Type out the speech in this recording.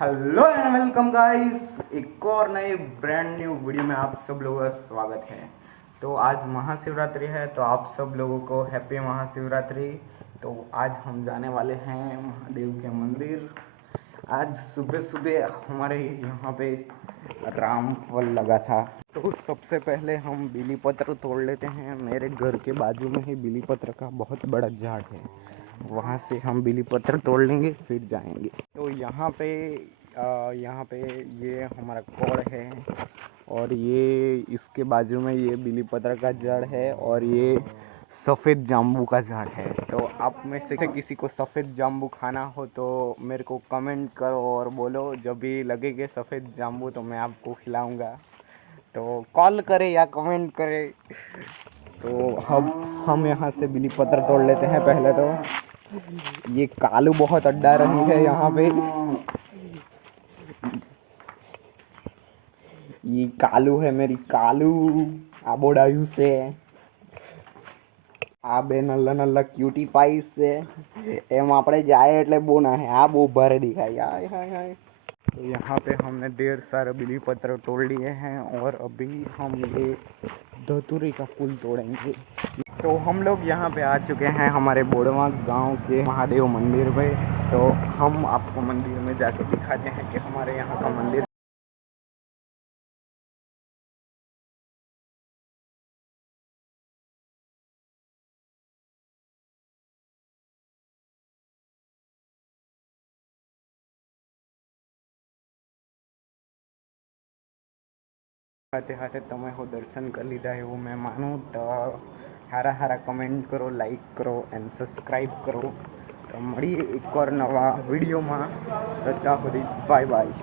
Hello and welcome guys, एक और नए ब्रांड न्यू वीडियो में आप सब लोगों का स्वागत है। तो आज महाशिवरात्रि है, तो आप सब लोगों को हैप्पी महाशिवरात्रि। तो आज हम जाने वाले हैं महादेव के मंदिर। आज सुबह सुबह हमारे यहाँ पे राम फल लगा था, तो सबसे पहले हम बिली पत्र तोड़ लेते हैं। मेरे घर के बाजू में ही बिली पत्र का बहुत बड़ा झाड़ है, वहाँ से हम बिली पत्र तोड़ लेंगे फिर जाएंगे। तो यहाँ पे ये हमारा कौड़ है, और ये इसके बाजू में ये बिली पत्र का झाड़ है, और ये सफ़ेद जाम्बू का झाड़ है। तो आप में से किसी को सफ़ेद जाम्बू खाना हो तो मेरे को कमेंट करो और बोलो, जब भी लगेगे सफ़ेद जाम्बू तो मैं आपको खिलाऊंगा। तो कॉल करे या कमेंट करे। तो हम यहाँ से बिली पत्र तोड़ लेते हैं पहले। तो ये कालू बहुत अड्डा रही है यहाँ पे। ये कालू है, मेरी कालू आबोडायू से। આ બે નલ્લા નલ્લા ક્યુટી પાઈસ છે, એમ આપણે જાય એટલે બહુ ના है। આ બહુ ભારે दिखाई। हाय हाय हाय। तो यहाँ पे हमने ढेर सारे बिली पत्र तोड़ लिए हैं, और अभी हम ये धतूरे का फूल तोड़ेंगे। तो हम लोग यहाँ पे आ चुके हैं हमारे बोड़वा गांव के महादेव मंदिर पे। तो हम आपको मंदिर में जाके दिखाते हैं कि हमारे यहाँ का मंदिर हाथे हाथे તમે હો દર્શન કરી લીધા એવું मैं मानूँ। तो हारा हारा कमेंट करो, लाइक करो एंड सब्सक्राइब करो। तो મળીએ એક और नवा वीडियो में। ત્યાં સુધી बाय बाय।